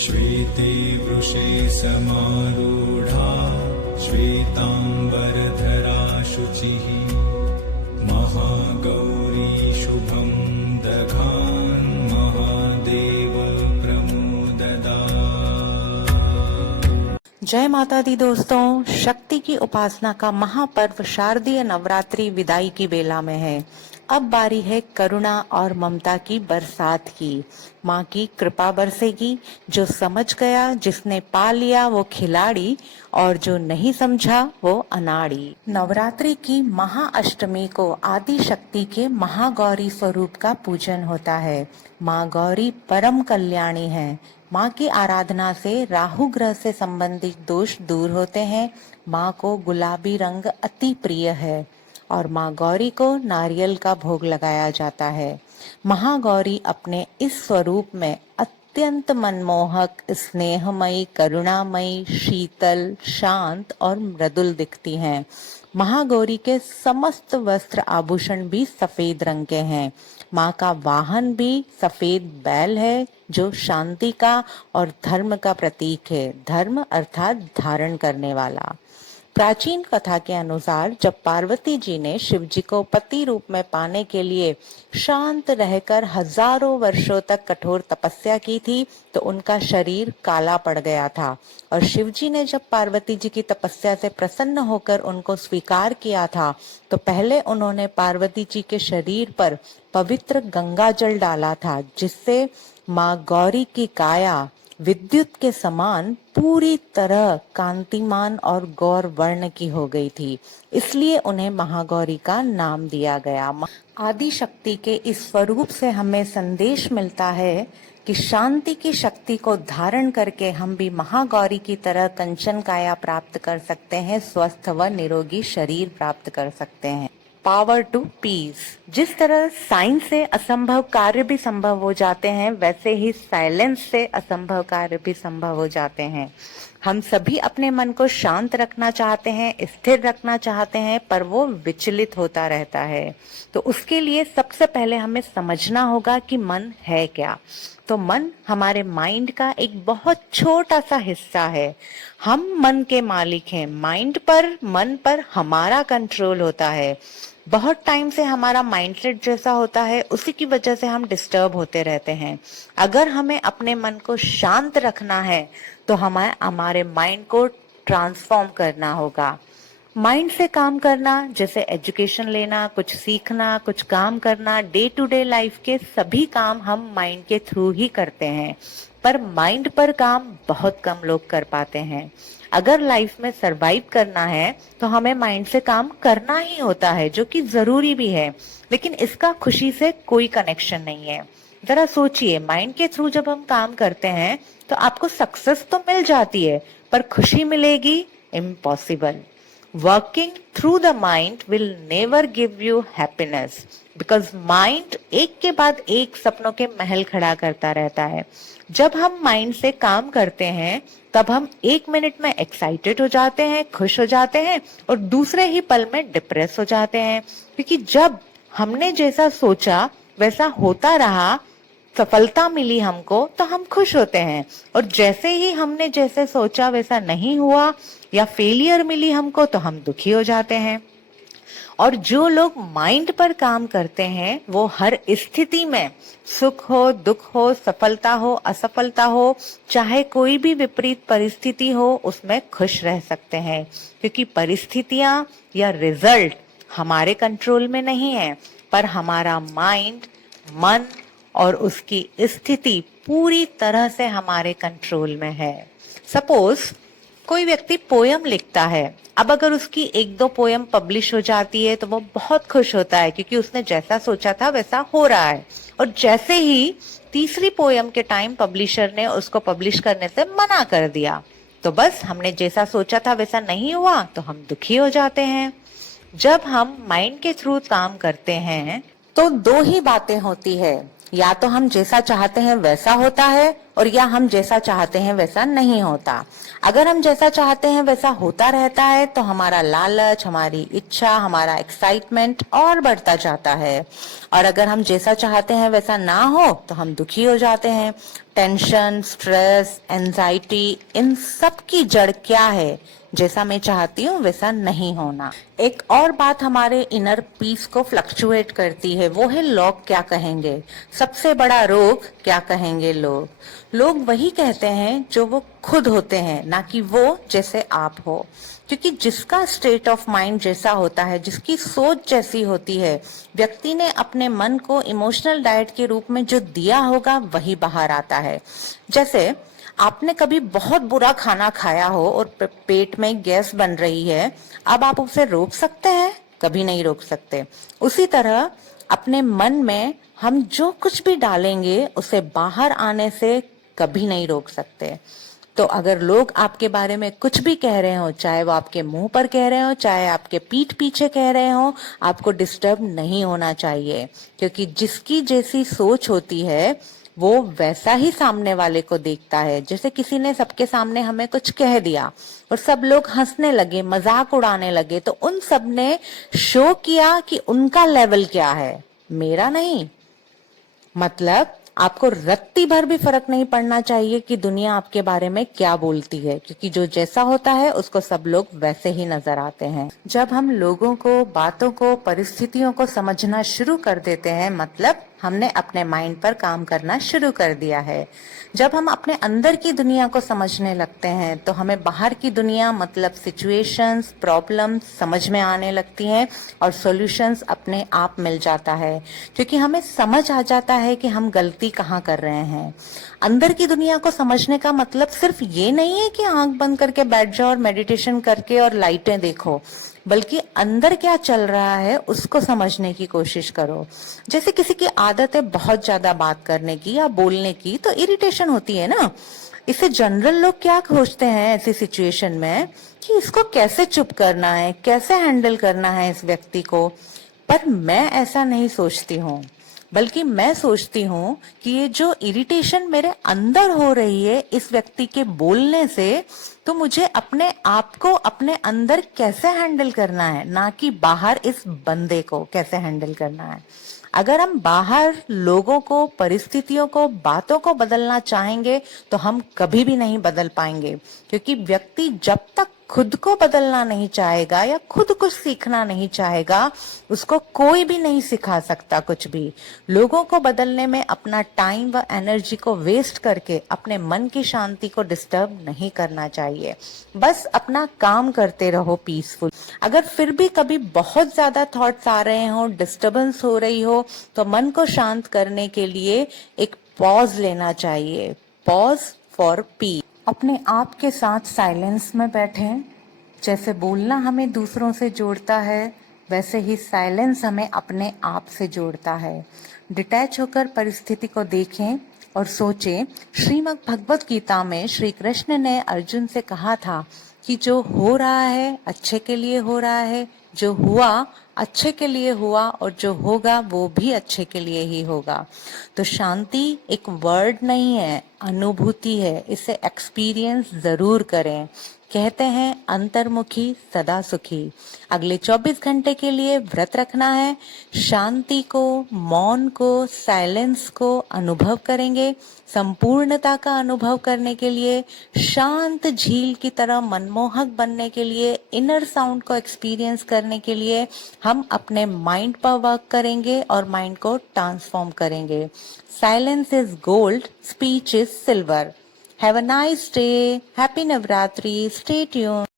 श्वेते वृषे समारूढ़ा श्वेतांबरधरा शुचिः महागौरी शुभं दधान् महादेव प्रमोददात्। जय माता दी दोस्तों, शक्ति की उपासना का महापर्व शारदीय नवरात्रि विदाई की बेला में है। अब बारी है करुणा और ममता की बरसात की। माँ की कृपा बरसेगी। जो समझ गया, जिसने पा लिया वो खिलाड़ी, और जो नहीं समझा वो अनाड़ी। नवरात्रि की महाअष्टमी को आदि शक्ति के महागौरी स्वरूप का पूजन होता है। माँ गौरी परम कल्याणी है। माँ की आराधना से राहु ग्रह से संबंधित दोष दूर होते हैं। माँ को गुलाबी रंग अति प्रिय है और माँ गौरी को नारियल का भोग लगाया जाता है। महागौरी अपने इस स्वरूप में अत्यंत मनमोहक, स्नेहमयी, करुणामयी, शीतल, शांत और मृदुल दिखती हैं। महागौरी के समस्त वस्त्र आभूषण भी सफेद रंग के हैं। माँ का वाहन भी सफेद बैल है, जो शांति का और धर्म का प्रतीक है। धर्म अर्थात धारण करने वाला। प्राचीन कथा के अनुसार जब पार्वती जी ने शिव जी को पति रूप में पाने के लिए शांत रहकर हजारों वर्षों तक कठोर तपस्या की थी, तो उनका शरीर काला पड़ गया था। और शिव जी ने जब पार्वती जी की तपस्या से प्रसन्न होकर उनको स्वीकार किया था, तो पहले उन्होंने पार्वती जी के शरीर पर पवित्र गंगा जल डाला था, जिससे माँ गौरी की काया विद्युत के समान पूरी तरह कांतिमान और गौर वर्ण की हो गई थी। इसलिए उन्हें महागौरी का नाम दिया गया। आदि शक्ति के इस स्वरूप से हमें संदेश मिलता है कि शांति की शक्ति को धारण करके हम भी महागौरी की तरह कंचन काया प्राप्त कर सकते हैं, स्वस्थ व निरोगी शरीर प्राप्त कर सकते हैं। Power to peace. जिस तरह साइंस से असंभव कार्य भी संभव हो जाते हैं, वैसे ही साइलेंस से असंभव कार्य भी संभव हो जाते हैं। हम सभी अपने मन को शांत रखना चाहते हैं, स्थिर रखना चाहते हैं, पर वो विचलित होता रहता है। तो उसके लिए सबसे पहले हमें समझना होगा कि मन है क्या। तो मन हमारे माइंड का एक बहुत छोटा सा हिस्सा है। हम मन के मालिक हैं। माइंड पर, मन पर हमारा कंट्रोल होता है। बहुत टाइम से हमारा माइंडसेट जैसा होता है, उसी की वजह से हम डिस्टर्ब होते रहते हैं। अगर हमें अपने मन को शांत रखना है, तो हमें हमारे माइंड को ट्रांसफॉर्म करना होगा। माइंड से काम करना, जैसे एजुकेशन लेना, कुछ सीखना, कुछ काम करना, डे टू डे लाइफ के सभी काम हम माइंड के थ्रू ही करते हैं। पर माइंड पर काम बहुत कम लोग कर पाते हैं। अगर लाइफ में सरवाइव करना है, तो हमें माइंड से काम करना ही होता है, जो कि जरूरी भी है। लेकिन इसका खुशी से कोई कनेक्शन नहीं है। जरा सोचिए, माइंड के थ्रू जब हम काम करते हैं, तो आपको सक्सेस तो मिल जाती है, पर खुशी मिलेगी? Impossible. Working through the mind will never give you happiness, because mind एक के बाद एक सपनों के महल खड़ा करता रहता है। जब हम माइंड से काम करते हैं, तब हम 1 मिनट में एक्साइटेड हो जाते हैं, खुश हो जाते हैं, और दूसरे ही पल में डिप्रेस हो जाते हैं। क्योंकि जब हमने जैसा सोचा वैसा होता रहा, सफलता मिली हमको, तो हम खुश होते हैं। और जैसे ही हमने जैसे सोचा वैसा नहीं हुआ या फेलियर मिली हमको, तो हम दुखी हो जाते हैं। और जो लोग माइंड पर काम करते हैं, वो हर स्थिति में, सुख हो, दुख हो, सफलता हो, असफलता हो, चाहे कोई भी विपरीत परिस्थिति हो, उसमें खुश रह सकते हैं। क्योंकि परिस्थितियां या रिजल्ट हमारे कंट्रोल में नहीं है, पर हमारा माइंड, मन और उसकी स्थिति पूरी तरह से हमारे कंट्रोल में है। सपोज कोई व्यक्ति पोयम लिखता है। अब अगर उसकी 1-2 पोयम पब्लिश हो जाती है, तो वो बहुत खुश होता है, क्योंकि उसने जैसा सोचा था वैसा हो रहा है। और जैसे ही तीसरी पोयम के टाइम पब्लिशर ने उसको पब्लिश करने से मना कर दिया, तो बस हमने जैसा सोचा था वैसा नहीं हुआ, तो हम दुखी हो जाते हैं। जब हम माइंड के थ्रू काम करते हैं, तो 2 ही बातें होती है। या तो हम जैसा चाहते हैं वैसा होता है और या हम जैसा चाहते हैं वैसा नहीं होता। अगर हम जैसा चाहते हैं वैसा होता रहता है तो हमारा लालच, हमारी इच्छा, हमारा एक्साइटमेंट और बढ़ता जाता है। और अगर हम जैसा चाहते हैं वैसा ना हो तो हम दुखी हो जाते हैं। टेंशन, स्ट्रेस, एंजाइटी, इन सब की जड़ क्या है? जैसा मैं चाहती हूँ वैसा नहीं होना। एक और बात हमारे इनर पीस को फ्लक्चुएट करती है, वो है लोग क्या कहेंगे। सबसे बड़ा रोग क्या कहेंगे लोग। लोग वही कहते हैं जो वो खुद होते हैं, ना कि वो जैसे आप हो। क्योंकि जिसका स्टेट ऑफ माइंड जैसा होता है, जिसकी सोच जैसी होती है, व्यक्ति ने अपने मन को इमोशनल डाइट के रूप में जो दिया होगा वही बाहर आता है। जैसे आपने कभी बहुत बुरा खाना खाया हो और पेट में गैस बन रही है, अब आप उसे रोक सकते हैं? कभी नहीं रोक सकते। उसी तरह अपने मन में हम जो कुछ भी डालेंगे उसे बाहर आने से कभी नहीं रोक सकते। तो अगर लोग आपके बारे में कुछ भी कह रहे हो, चाहे वो आपके मुंह पर कह रहे हो, चाहे आपके पीठ पीछे कह रहे हो, आपको डिस्टर्ब नहीं होना चाहिए। क्योंकि जिसकी जैसी सोच होती है वो वैसा ही सामने वाले को देखता है। जैसे किसी ने सबके सामने हमें कुछ कह दिया और सब लोग हंसने लगे, मजाक उड़ाने लगे, तो उन सब ने शो किया कि उनका लेवल क्या है, मेरा नहीं। मतलब आपको रत्ती भर भी फर्क नहीं पड़ना चाहिए कि दुनिया आपके बारे में क्या बोलती है, क्योंकि जो जैसा होता है उसको सब लोग वैसे ही नजर आते हैं। जब हम लोगों को, बातों को, परिस्थितियों को समझना शुरू कर देते हैं, मतलब हमने अपने माइंड पर काम करना शुरू कर दिया है। जब हम अपने अंदर की दुनिया को समझने लगते हैं तो हमें बाहर की दुनिया, मतलब सिचुएशंस, प्रॉब्लम्स समझ में आने लगती हैं और सॉल्यूशंस अपने आप मिल जाता है। क्योंकि हमें समझ आ जाता है कि हम गलती कहाँ कर रहे हैं। अंदर की दुनिया को समझने का मतलब सिर्फ ये नहीं है कि आंख बंद करके बैठ जाओ और मेडिटेशन करके और लाइटें देखो, बल्कि अंदर क्या चल रहा है उसको समझने की कोशिश करो। जैसे किसी की आदत है बहुत ज्यादा बात करने की या बोलने की, तो इरिटेशन होती है ना। इसे जनरल लोग क्या खोजते हैं ऐसी सिचुएशन में कि इसको कैसे चुप करना है, कैसे हैंडल करना है इस व्यक्ति को। पर मैं ऐसा नहीं सोचती हूँ, बल्कि मैं सोचती हूँ कि ये जो इरिटेशन मेरे अंदर हो रही है इस व्यक्ति के बोलने से, तो मुझे अपने आप को अपने अंदर कैसे हैंडल करना है, ना कि बाहर इस बंदे को कैसे हैंडल करना है। अगर हम बाहर लोगों को, परिस्थितियों को, बातों को बदलना चाहेंगे तो हम कभी भी नहीं बदल पाएंगे। क्योंकि व्यक्ति जब तक खुद को बदलना नहीं चाहेगा या खुद कुछ सीखना नहीं चाहेगा, उसको कोई भी नहीं सिखा सकता कुछ भी। लोगों को बदलने में अपना टाइम व एनर्जी को वेस्ट करके अपने मन की शांति को डिस्टर्ब नहीं करना चाहिए। बस अपना काम करते रहो पीसफुल। अगर फिर भी कभी बहुत ज्यादा थॉट्स आ रहे हो, डिस्टर्बेंस हो रही हो, तो मन को शांत करने के लिए एक पॉज लेना चाहिए। Pause for piece. अपने आप के साथ साइलेंस में बैठें। जैसे बोलना हमें दूसरों से जोड़ता है, वैसे ही साइलेंस हमें अपने आप से जोड़ता है। डिटैच होकर परिस्थिति को देखें और सोचें। श्रीमद् भगवत गीता में श्री कृष्ण ने अर्जुन से कहा था कि जो हो रहा है अच्छे के लिए हो रहा है, जो हुआ अच्छे के लिए हुआ और जो होगा वो भी अच्छे के लिए ही होगा। तो शांति एक वर्ड नहीं है, अनुभूति है। इसे एक्सपीरियंस जरूर करें। कहते हैं अंतर्मुखी सदा सुखी। अगले 24 घंटे के लिए व्रत रखना है। शांति को, मौन को, साइलेंस को अनुभव करेंगे। संपूर्णता का अनुभव करने के लिए, शांत झील की तरह मनमोहक बनने के लिए, इनर साउंड को एक्सपीरियंस करने के लिए हम अपने माइंड पर वर्क करेंगे और माइंड को ट्रांसफॉर्म करेंगे। Silence is gold, speech is silver. Have a nice day. Happy Navratri. Stay tuned.